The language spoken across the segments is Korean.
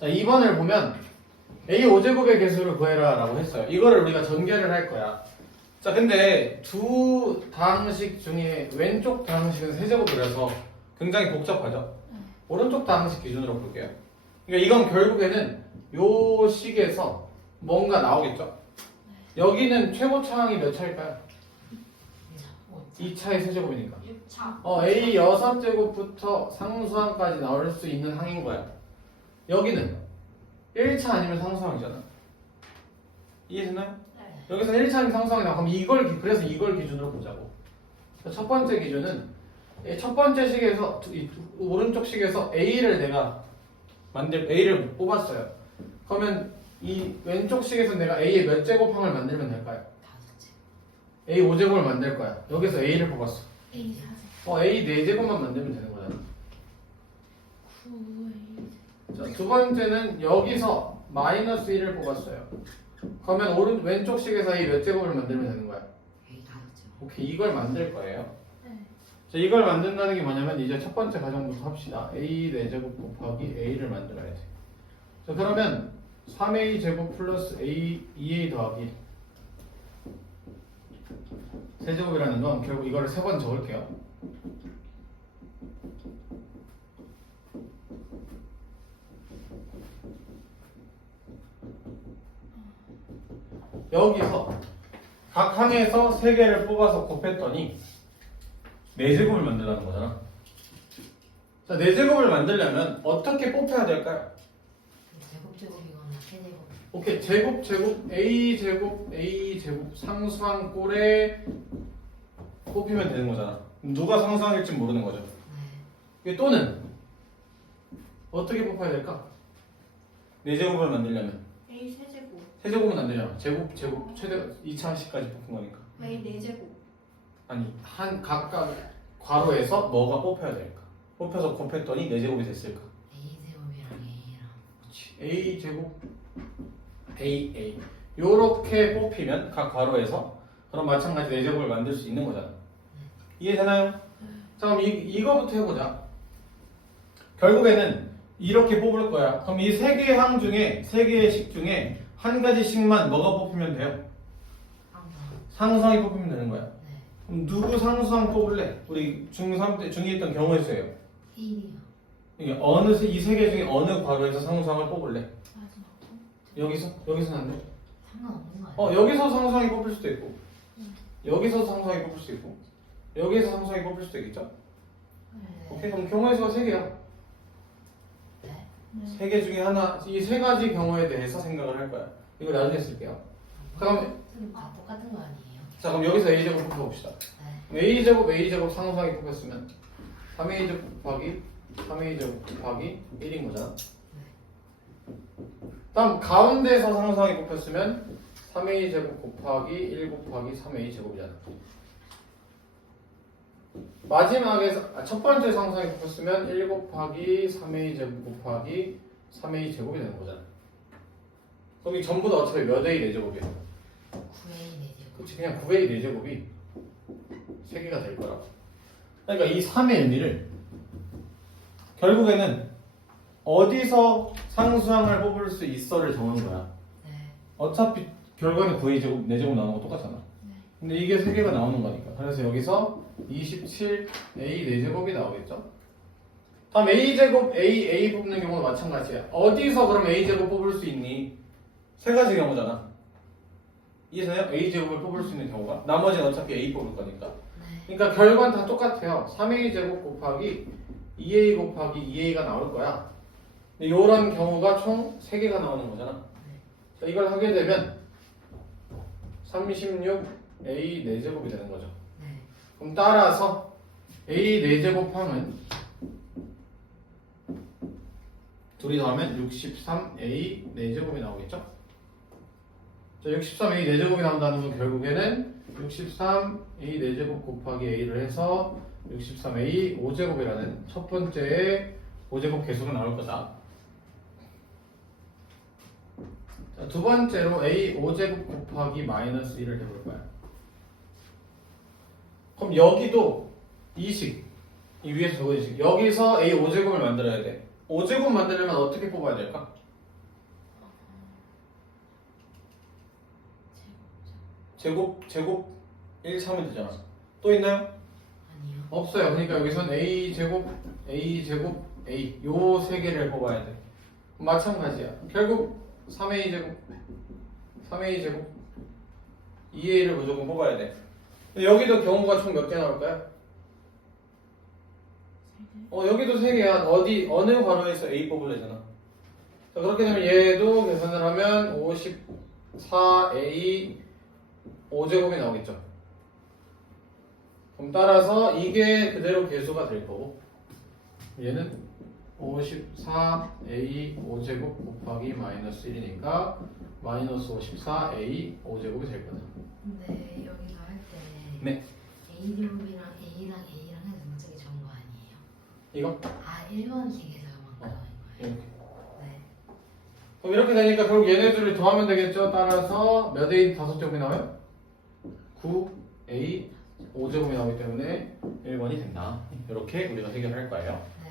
자, 2번을 보면 A 5제곱의 개수를 구해라 라고 했어요. 이거를 우리가 전개를 할 거야. 자, 근데 두 다항식 중에 왼쪽 다항식은 세제곱이라서 굉장히 복잡하죠. 오른쪽 다항식 기준으로 볼게요. 그러니까 이건 결국에는 요 식에서 뭔가 나오겠죠. 여기는 최고 차항이 몇 차일까요? 2차의 세제곱이니까. 6차. A 6제곱부터 상수항까지 나올 수 있는 항인 거야. 여기는 1차 아니면 상수항이잖아. 이해됐나요? 네. 여기서 1차 아니면 상수항이 나와. 그럼 그래서 이걸 기준으로 보자고. 첫 번째 기준은 첫 번째 식에서 오른쪽 식에서 A를 내가 A를 뽑았어요. 그러면 이 왼쪽 식에서 내가 A의 몇 제곱항을 만들면 될까요? 5제. A 5제곱을 만들 거야. 여기서 A를 뽑았어. A 4제. A 4제곱만 만들면 되는 거잖아. 9A. 자, 두 번째는 여기서 마이너스 1을 뽑았어요. 그러면 왼쪽 식에서 A 몇 제곱을 만들면 되는 거야? A 5제. 오케이, 이걸 만들 거예요. 네. 자, 이걸 만든다는 게 뭐냐면 이제 첫 번째 가정부터 합시다. A 4제곱 곱하기 A를 만들어야지. 자, 그러면 3A 제곱 플러스 A 2A 더하기 세제곱이라는 건 결국 이거를 세 번 적을게요. 여기서 각 항에서 3개를 뽑아서 곱했더니 4제곱을 만들라는 거잖아. 자, 4제곱을 만들려면 어떻게 뽑혀야 될까요? 제곱제곱이거나 세제곱. 오케이, 제곱 A 제곱 상수항 꼴에 뽑히면 되는 거잖아. 누가 상수항일지 모르는 거죠. 네. 또는 어떻게 뽑아야 될까? 4제곱을 만들려면 A 세제곱. 세제곱은 안 되잖아. 제곱 최대 2차식까지 뽑은 거니까. A 4제곱. 아니, 한 각각 괄호에서 뭐가 뽑혀야 될까? 뽑혀서 곱했더니 4제곱이 됐을까? A 제곱이랑 A랑. 그렇지. A 제곱 A 요렇게 뽑히면 각 괄호에서 그럼 마찬가지 4제곱을 만들 수 있는 거잖아. 이해되나요? 자, 그럼 이거부터 해보자. 결국에는 이렇게 뽑을 거야. 그럼 이 3개의 항 중에 3개의 식 중에 한 가지씩만 뭐가 뽑히면 돼요? 항상. 상수항이 뽑히면 되는 거야. 네. 그럼 누구 상수항 뽑을래? 우리 중3 때 중2 했던 경우의 수예요. 1이요. 이게 이 3개 중에 어느 괄호에서 상수항을 뽑을래? 여기서는 안 돼? 상관없는 거 아니에요? 여기서 상수항이 뽑힐 수도 있고, 여기서 상수항이 뽑힐 수도 있고, 여기에서 상수항이 뽑힐 수도 있겠죠? 네. 오케이, 그럼 경우의 수가 3개야. 네. 3개 중에 하나, 이 3가지 경우에 대해서 생각을 할 거야. 이거 나중에 쓸게요. 그럼, 똑같은 거 아니에요? 자, 그럼 여기서 A제곱 뽑아봅시다. 네. A제곱 상수항이 뽑혔으면 3A제곱 곱하기 3A제곱 곱하기 1인 거잖아. 다음 가운데서 상수항이 뽑혔으면 3A제곱 곱하기 1 곱하기 3A제곱이잖아. 마지막에 첫 번째 상수항이 뽑혔으면 1 곱하기 3A제곱 곱하기 3A제곱이 되는 거잖아. 그럼 이 전부 다 어차피 몇 A 4제곱이야? 9A 4제곱. 그렇지, 그냥 9A 4제곱이 3개가 될 거라고. 그러니까 이 3의 의미를 결국에는 어디서 상수항을 뽑을 수 있어를 정하는 거야. 네. 어차피 결과는 9A 제곱, 4제곱 나오는 거 똑같잖아. 네. 근데 이게 3개가 나오는 거니까. 그래서 여기서 27A 4제곱이 나오겠죠? 다음 A제곱 A 뽑는 경우도 마찬가지야. 어디서 그럼 A제곱 뽑을 수 있니? 3가지 경우잖아. 이해되나요? A제곱을 뽑을 수 있는 경우가. 나머지는 어차피 A 뽑을 거니까. 네. 그러니까 결과는 다 똑같아요. 3A제곱 곱하기 2A 곱하기 2A가 나올 거야. 근데 이런 경우가 총 3개가 나오는 거잖아. 자, 이걸 하게 되면 36A 4제곱이 되는 거죠. 네. 그럼 따라서 A 4제곱 항은 둘이 더하면 63A 4제곱이 나오겠죠? 자, 63A 4제곱이 나온다는 건 결국에는 63A 4제곱 곱하기 A를 해서 63A 5제곱이라는 첫 번째의 5제곱 개수가 나올 거다. 자, 두 번째로 A 5제곱 곱하기 마이너스 1을 해볼 거야. 그럼 여기도 이 식, 이 위에서 적은 식, 여기서 A 5제곱을 만들어야 돼. 5제곱 만들려면 어떻게 뽑아야 될까? 제곱 1 참으면 되잖아. 또 있나요? 아니요. 없어요. 그러니까 여기선 A 제곱 A 요 세 개를 뽑아야 돼. 마찬가지야. 결국 3A 제곱 2A를 무조건 뽑아야 돼. 근데 여기도 경우가 총 몇 개 나올까요? 여기도 3개야. 어느 괄호에서 A 뽑으려잖아. 자, 그렇게 되면 얘도 계산을 하면 54A 5제곱이 나오겠죠. 그럼 따라서 이게 그대로 계수가 될 거고, 얘는 54A 5제곱 곱하기 마이너스 1이니까 마이너스 54A 5제곱이 될 거다. 근데 여기서 할 때 네. A 제곱이랑 A랑 해서 문짝이 적은 거 아니에요? 이거? 아 1번식에서만 나온 거예요? 이렇게. 네. 그럼 이렇게 되니까 결국 얘네들을 더하면 되겠죠. 따라서 몇 A 5제곱이 나와요? 9A 5제곱이 나오기 때문에 1번이 된다. 이렇게 우리가 해결할 거예요. 네.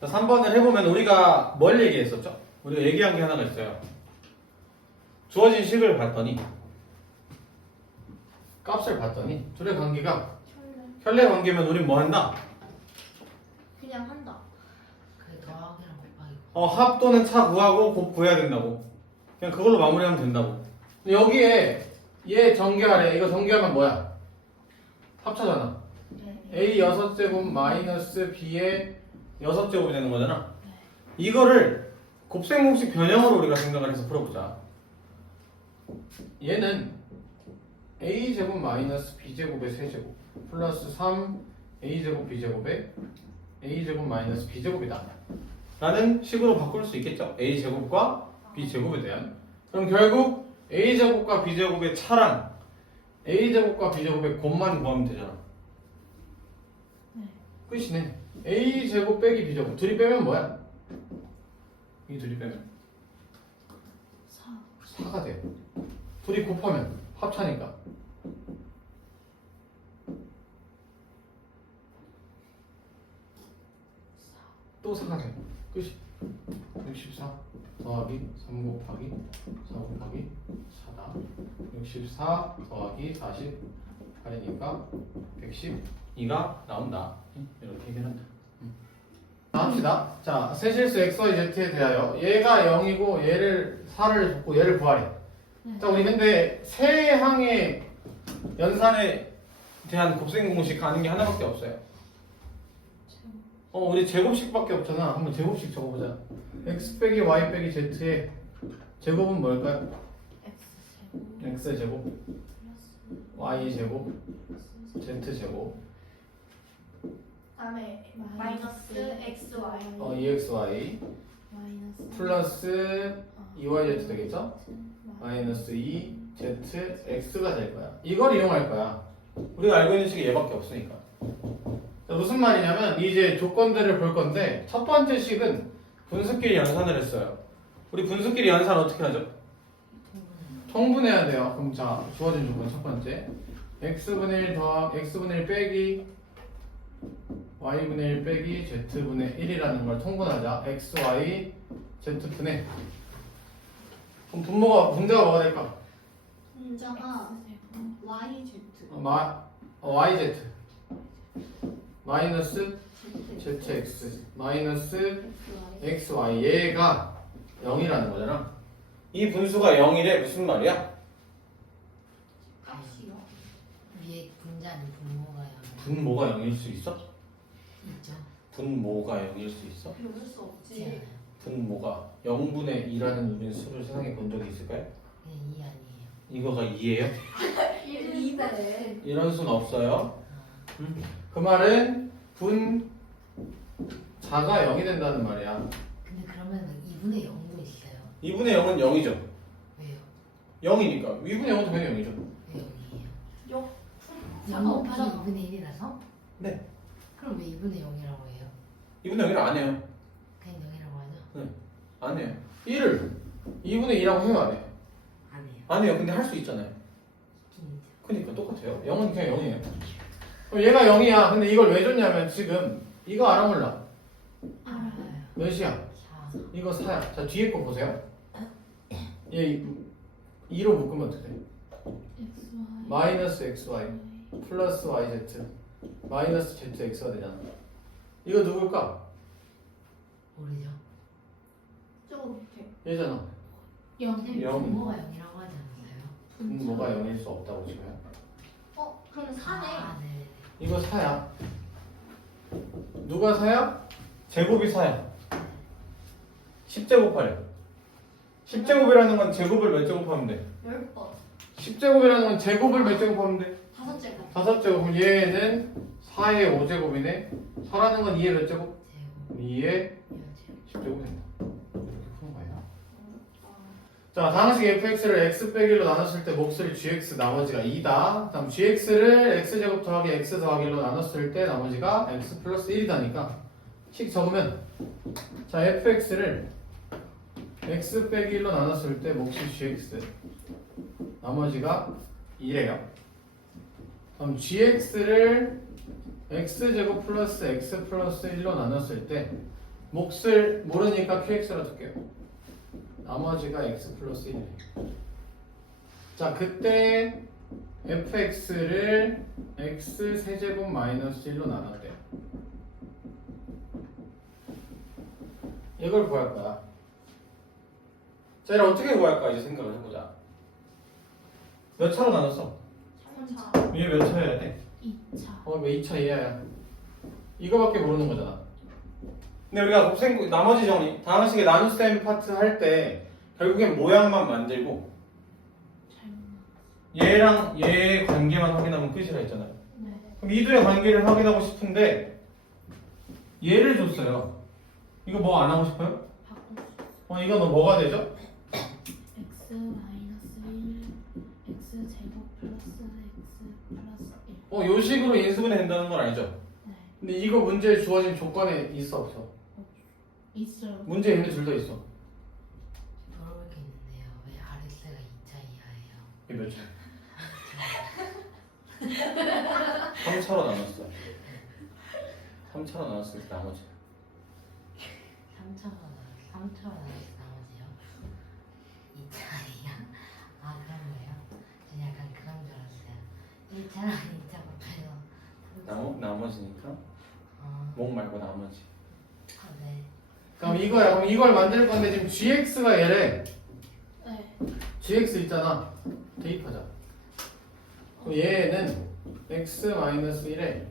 자, 3번을 해보면 우리가 뭘 얘기했었죠? 우리가 얘기한 게 하나가 있어요. 주어진 식을 봤더니 값을 봤더니 둘의 관계가 혈내 관계면 우린 뭐 한다? 그냥 한다. 그 더하기랑 곱하기. 합 또는 차 구하고 곱 구해야 된다고. 그냥 그걸로 마무리하면 된다고. 근데 여기에 얘 전개하래. 이거 전개하면 뭐야? 합차잖아. 네. A 6제곱 마이너스 B의 6제곱이 되는 거잖아. 이거를 곱셈공식 변형으로 우리가 생각을 해서 풀어보자. 얘는 A제곱 마이너스 B제곱의 세제곱 플러스 3 A제곱 B제곱의 A제곱 마이너스 B제곱이다 라는 식으로 바꿀 수 있겠죠. A제곱과 B제곱에 대한. 그럼 결국 A제곱과 B제곱의 차랑 A제곱과 B제곱의 곱만 구하면 되잖아. 네. 끝이네. A제곱 빼기 B제곱 둘이 빼면 뭐야? 이 둘이 빼면 4가 돼. 둘이 곱하면 합차니까 또 4가 돼. 끝이. 64 더하기 3 곱하기 4 곱하기 4다. 64 더하기 48이니까 112가 나온다. 이렇게 해결한다. 합시다. 자, 세실수 XYZ에 대하여 얘가 0이고 얘를 4를 줬고 얘를 구하래. 자, 우리 근데 세 항의 연산에 대한 곱셈 공식 아는 게 하나밖에 없어요. 우리 제곱식밖에 없잖아. 한번 제곱식 적어보자. x 빼기 y 빼기 z의 제곱은 뭘까요? x 제곱, y 제곱, z 제곱, 다음에 마이너스 XY. EXY 플러스 2YZ 되겠죠? 마이너스 2ZX가 될 거야. 이걸 이용할 거야. 우리가 알고 있는 식이 얘밖에 없으니까. 자, 무슨 말이냐면 이제 조건들을 볼 건데 첫 번째 식은 분수끼리 연산을 했어요. 우리 분수끼리 연산 어떻게 하죠? 통분해야 돼요. 그럼 자, 주어진 조건 첫 번째 x분의 1 더하기 x분의 1 빼기 y분의 1 빼기 z분의 1이라는 걸 통분하자. x, y, z분의. 그럼 분모가 뭐가 될까? 문자가 YZ. yz 마이너스 zx 마이너스 xy 얘가 0이라는 거잖아. 이 분수가 0이래. 무슨 말이야? 값이요. 위에 분자는 분모가요. 분모가 0일 수 있어? 있죠. 분모가 0일 수 있어? 배울 수 있지 없지. 않아요. 분모가 0분의 2라는 우린 수를 세상에 본 적이 있을까요? 네, 2 아니에요. 이거가 2예요? 1인데. 이런 수는 없어요. 아, 그 말은 분자가 0이 된다는 말이야. 근데 그러면 2분의 0도 있어요. 2분의 0은 0이죠. 왜요? 0이니까 2분의 0은 당연히 0이죠. 왜 0이에요? 요. 0 곱하기 2분의 1이라서? 네. 그럼 왜 2분의 0이라고 해요? 2분의 0이라 안 해요. 그냥 0이라고 하죠? 안 해요. 1을 2분의 2라고 해요, 안 해요? 안 해요. 안 해요. 근데 할 수 있잖아요. 진짜. 그러니까 똑같아요. 0은 그냥 0이에요. 그럼 얘가 0이야. 근데 이걸 왜 줬냐면 지금 이거 알아 몰라? 알아요. 몇이야? 4. 이거 4야. 자, 뒤에 거 보세요. 얘 2로 묶으면 어떻게 돼? XY 마이너스 xy 플러스 yz 마이너스 zx가 되잖아. 이거 누굴까? 모르죠. 저거 밑에 얘잖아. 0 선생님 영. 분모가 0이라고 하지 않았어요? 분모가 0일 수 없다고 지금. 그럼 4네. 아, 네. 이거 4야. 누가 4야? 제곱이 4야. 10제곱하래. 10제곱이라는 건 제곱을 몇 제곱하면 돼? 10번 10제곱이라는 건 제곱을 몇 제곱하면 돼? 5제곱 5제곱. 그럼 얘는 4의 5제곱이네. 4라는 건 2의 몇 제곱? 제곱 2의 이어제곱 10제곱 된다. 이렇게 푸는 거야. 자, 당식 fx를 x 빼기로 나눴을 때 몫을 gx 나머지가 2다. 다음 gx를 x제곱 더하기 x 더하기 1로 나눴을 때 나머지가 x 플러스 1이다니까 식 적으면 자 fx를 x 빼기 1로 나눴을 때 몫이 gx 나머지가 2래요. 그럼 gx를 x제곱 플러스 x 플러스 1로 나눴을 때 몫을 모르니까 qx로 둘게요. 나머지가 x 플러스 1이에요. 자, 그때 fx를 x 세제곱 마이너스 1로 나눴대요. 이걸 구할 거야. 자, 이를 어떻게 구할까 이제 생각을 해보자. 몇 차로 나눴어? 3차 이게 몇 차여야 돼? 2차 왜 2차 이하야? 이거밖에 모르는 거잖아. 근데 우리가 나머지 정리, 다항식의 나눗셈 파트 할 때 결국엔 모양만 만들고 얘랑 얘의 관계만 확인하면 끝이라 했잖아요. 네. 그럼 이 둘의 관계를 확인하고 싶은데 얘를 줬어요. 이거 뭐 안 하고 싶어요? 바꿔 이거 너 뭐가 되죠? x 마이너스 1 x 제곱 플러스 x 플러스 1 요 식으로 인수분해 된다는 건 알죠? 네. 근데 이거 문제에 주어진 조건에 있어 없어? 있어요. 문제에 있는 둘 다 있어. 물어볼 게 있는데요. 왜 RX가 2차 이하예요? 이게 몇 차? 3차로 나눴어. 3차로 나눴을 때 나머지 3차로 나머지요? 2차 이하? 아, 그런 거예요? 저는 약간 그런 줄 알았어요. 1차랑 2차 곱해서 나머지니까 목 말고 나머지. 아, 네. 그럼 이거야. 그럼 이걸 만들 건데 지금 gx가 얘래. 네. gx 있잖아. 대입하자. 그럼 얘는 x 마이너스 1에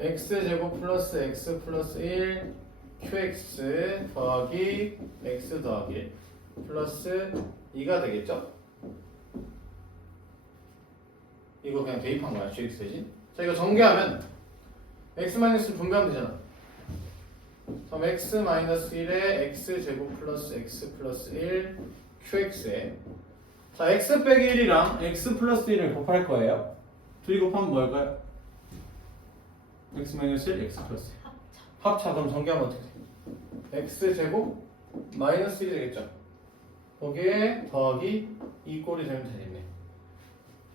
x제곱 플러스 x 플러스 1 qx 더하기 x 더하기 1 플러스 2가 되겠죠? 이거 그냥 대입한 거야. gx 대신. 자, 이거 전개하면 x 마이너스 분배하면 되잖아. 그럼 x 마이너스 1에 x제곱 플러스 x 플러스 1 qx에 자 x 빼기 1이랑 x 플러스 1을 곱할 거예요. 둘이 곱하면 뭐 할까요? x 마이너스 1 x 플러스 1 합차. 그럼 전개하면 어떻게 돼? x제곱 마이너스 1이 되겠죠. 거기에 더하기 2 꼴이 되면 되겠네.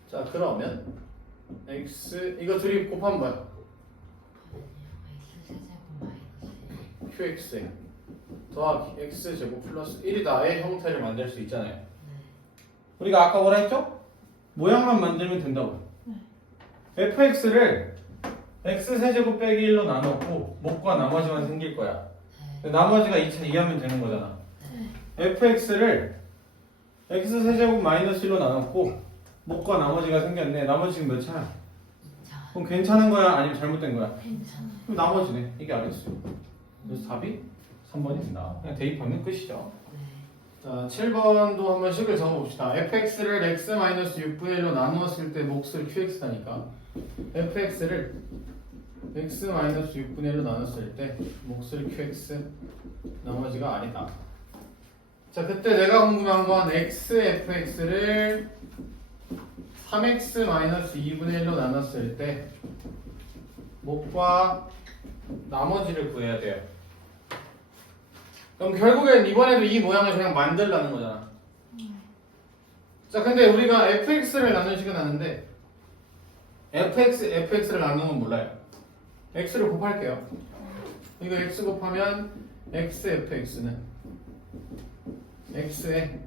자, 그러면 x 이거 둘이 곱하면 뭐야? qx 더하기 x제곱 플러스 1이다의 형태를 만들 수 있잖아요. 네. 우리가 아까 뭐라 했죠? 모양만 만들면 된다고. fx를 x세제곱 빼기 1로 나눴고 목과 나머지만 생길 거야. 네. 나머지가 2차 이하면 되는 거잖아. 네. fx를 x세제곱 마이너스 1로 나눴고 목과 나머지가 생겼네. 나머지 지금 몇 차야? 2차. 그럼 괜찮은 거야? 아니면 잘못된 거야? 괜찮아요. 그럼 나머지네. 이게 알겠어요. 그래서 답이 3번이 된다. 그냥 대입하면 끝이죠. 네. 자, 7번도 한번 식을 적어봅시다. fx를 x-6분의 1로 나누었을 때 몫을 qx다니까 fx를 x-6분의 1로 나눴을 때 몫을 qx 나머지가 r이다. 자, 그때 내가 궁금한 건 xfx를 3x-2분의 1로 나눴을 때 몫과 나머지를 구해야 돼요. 그럼 결국엔 이번에도 이 모양을 그냥 만들라는 거잖아. 자, 근데 우리가 fx를 나눈 식은 아는데 fx를 나누는 건 몰라요. x를 곱할게요. 이거 x 곱하면 xfx는 x에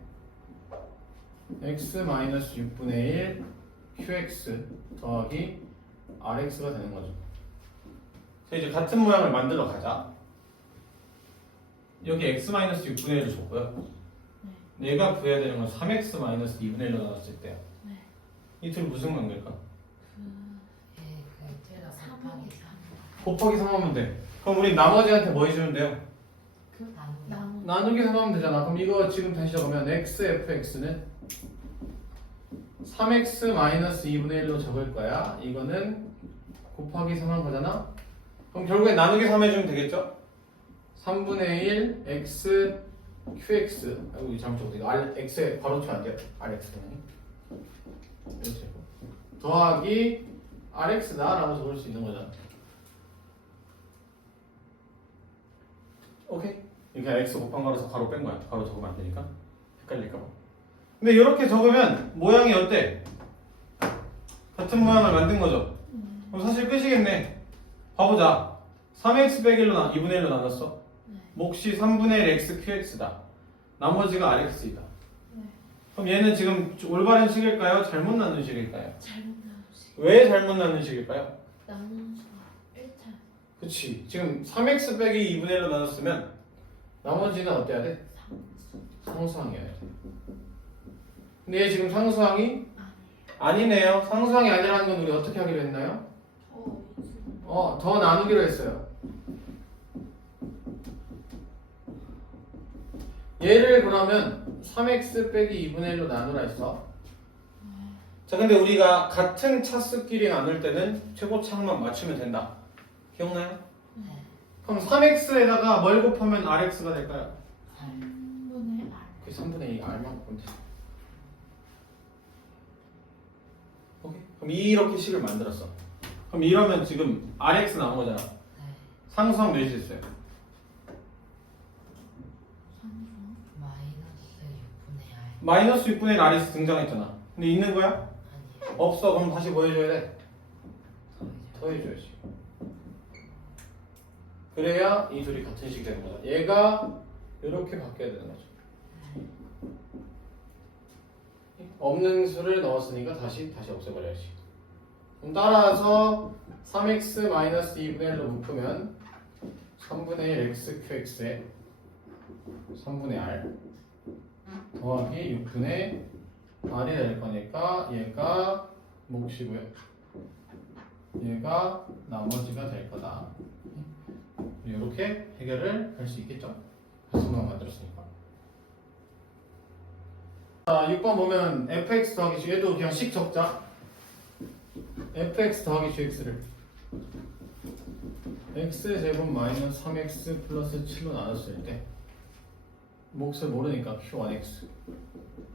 x-6분의 1 qx 더하기 rx가 되는 거죠. 자, 이제 같은 모양을 만들어 가자. 여기 x-6분의 1을 줬고요. 얘가 구해야 되는 건 3x-2분의 1로 나눴을 때요. 네. 이 둘 무슨 관계일까? 그 제가 곱하기 3. 곱하기 3 하면 돼. 그럼 우리 나머지한테 뭐 해주면 돼요? 그 나누기. 나무. 나누기 3 하면 되잖아. 그럼 이거 지금 다시 적으면 xfx는 3x-2분의 1로 적을 거야. 이거는 곱하기 3 한 거잖아. 그럼 결국에 나누기 3 해주면 되겠죠? 3분의 1 x qx. 아이고 잘못 적었다. 이거 x에 바로 치면 안 돼요. rx는 이렇게 더하기 rx다 라고 적을 수 있는 거잖아. 오케이? 이렇게 x 곱한 거라서 가로 뺀 거야. 가로 적으면 안 되니까 헷갈릴까 봐. 근데 이렇게 적으면 모양이 어때? 같은 모양을 만든 거죠? 그럼 사실 끝이겠네. 봐보자. 3x 빼기 1로 2분의 1로 나눴어. 네. 몫이 3분의 1 x qx다. 나머지가 rx이다. 네. 그럼 얘는 지금 올바른 식일까요? 잘못 나눈 식일까요? 잘못 나누시. 왜 잘못 나눈 식일까요? 나누는 수가 1차. 그치. 지금 3x 빼기 2분의 1로 나눴으면 나머지는 어때야 돼? 상수. 상수항이어야 돼. 근데 얘 지금 상수항이 아니. 아니네요. 상수항이 아니라는 건 우리 어떻게 하기로 했나요? 더 나누기로 했어요. 얘를 그러면 3x 빼기 2분의 1로 나누라 했어. 자, 근데 우리가 같은 차수끼리 나눌 때는 최고차항만 맞추면 된다. 기억나요? 네. 그럼 3x에다가 뭘 곱하면 rx가 될까요? 3분의 R. 그 3분의 2 r만 곱하면 돼. 오케이? 그럼 이렇게 식을 만들었어. 그럼 이러면 지금 rx 나온 거잖아. 네. 상수항 몇이 있어요? 상수. 마이너스 6분의 R. 마이너스 6분의 1 rx 등장했잖아. 근데 있는 거야? 아니에요. 없어. 그럼 다시 뭐 해줘야 돼? 더해줘. 더해줘야지. 그래야 이 둘이 같은 식이 되는 거다. 얘가 이렇게 바뀌어야 되는 거죠. 없는 수를 넣었으니까 다시 없애버려야지. 그럼 따라서 3x-2분의 1로 묶으면 3분의 1 x qx에 3분의 r 더하기 6분의 r이 될 거니까 얘가 몫이고요. 얘가 나머지가 될 거다. 이렇게 해결을 할 수 있겠죠? 가슴만 만들었으니까. 자, 6번 보면 fx 더하기 g, 얘도 그냥 식 적자. fx 더하기 gx를 x제곱 마이너스 3x 플러스 7로 나눴을 때 몫을 모르니까 q1x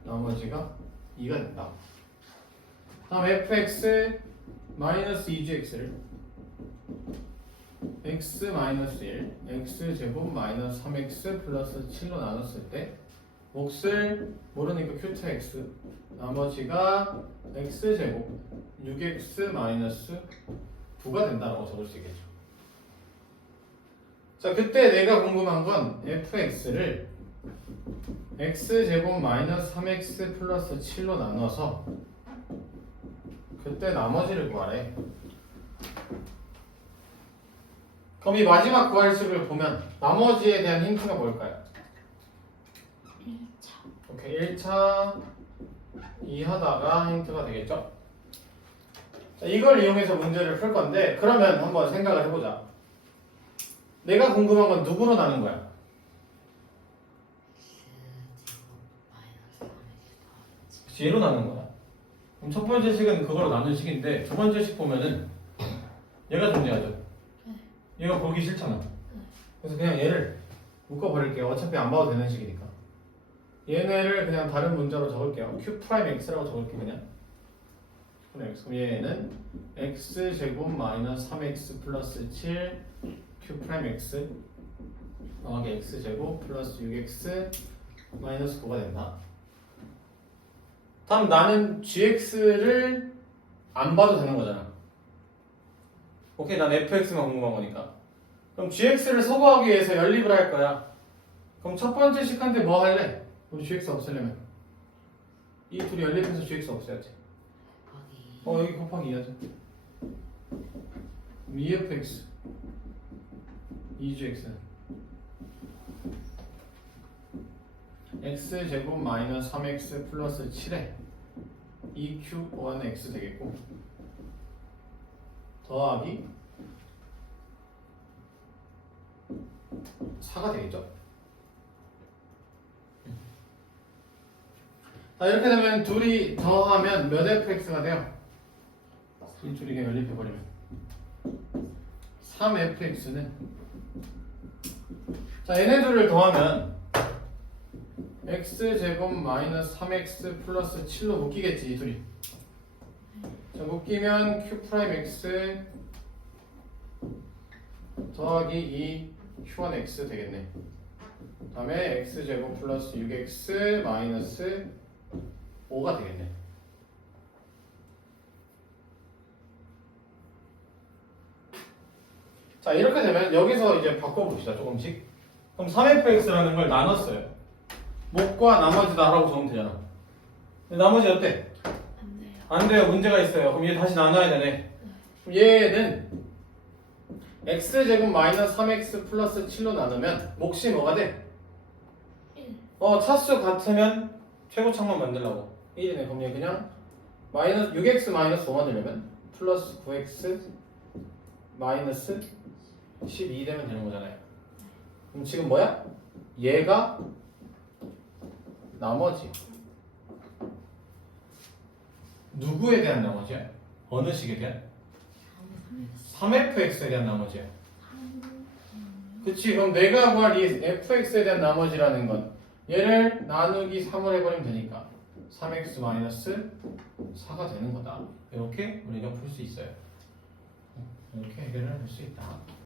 나머지가 2가 된다. 다음 fx 마이너스 2gx를 x 마이너스 1 x제곱 마이너스 3x 플러스 7로 나눴을 때 몫을 모르니까 q2x 나머지가 x제곱 6x 마이너스 9가 된다라고 적을 수 있겠죠. 자, 그때 내가 궁금한 건 fx를 x제곱 마이너스 3x 플러스 7로 나눠서 그때 나머지를 구하래. 그럼 이 마지막 구할식을 보면 나머지에 대한 힌트가 뭘까요? 1차. 오케이, 1차 이 하다가 힌트가 되겠죠? 자, 이걸 이용해서 문제를 풀 건데 그러면 한번 생각을 해보자. 내가 궁금한 건 누구로 나눈 거야? 얘로 나눈 거야. 그럼 첫 번째 식은 그거로 나눈 식인데 두 번째 식 보면은 얘가 존재하죠. 얘가 보기 싫잖아. 그래서 그냥 얘를 묶어버릴게요. 어차피 안 봐도 되는 식이니까. 얘네를 그냥 다른 문자로 적을게요. q'x라고 적을게 그냥. 그럼 얘는 x제곱 마이너스 3x 플러스 7 q'x 더하기 x제곱 플러스 6x 마이너스 9가 된다. 다음 나는 gx를 안 봐도 되는 거잖아. 오케이, 난 fx만 궁금한 거니까. 그럼 gx를 소거하기 위해서 연립을 할 거야. 그럼 첫 번째 식한테 뭐 할래? 우리 gx 없애려면 이 둘이 연립해서 gx 없애야지. 곱하기 여기 곱하기 2하자. 2fx 2gx는 x제곱 마이너스 3x 플러스 7에 2q1x 되겠고 더하기 4가 되겠죠. 자, 이렇게 되면 둘이 더하면 몇 fx가 돼요? 이 둘이 그냥 연립해버리면 3fx는 자 얘네 둘을 더하면 x제곱 마이너스 3x 플러스 7로 묶이겠지 이 둘이. 자 묶이면 q'x 더하기 2q1x 되겠네. 그 다음에 x제곱 플러스 6x 마이너스 5가 되겠네. 자 이렇게 되면 여기서 이제 바꿔봅시다 조금씩. 그럼 3fx라는 걸 나눴어요. 목과 나머지다 라고 적으면 되잖아. 근데 나머지 어때? 안 돼요. 안 돼요. 문제가 있어요. 그럼 얘 다시 나눠야 되네. 그럼 얘는 x제곱 마이너스 3x 플러스 7로 나누면 몫이 뭐가 돼? 1. 차수 같으면 최고창만 만들라고 1이네. 그럼 얘 그냥 마이너스 6x 마이너스 5 만들려면 플러스 9x 마이너스 12 되면 되는 거잖아요. 그럼 지금 뭐야? 얘가 나머지 누구에 대한 나머지야? 어느 식에 대한? 3fx에 대한 나머지야. 그치. 그럼 내가 구할 이 fx에 대한 나머지라는 건 얘를 나누기 3을 해버리면 되니까 3x 마이너스 4가 되는 거다. 이렇게 우리가 풀 수 있어요. 이렇게 해결을 할 수 있다.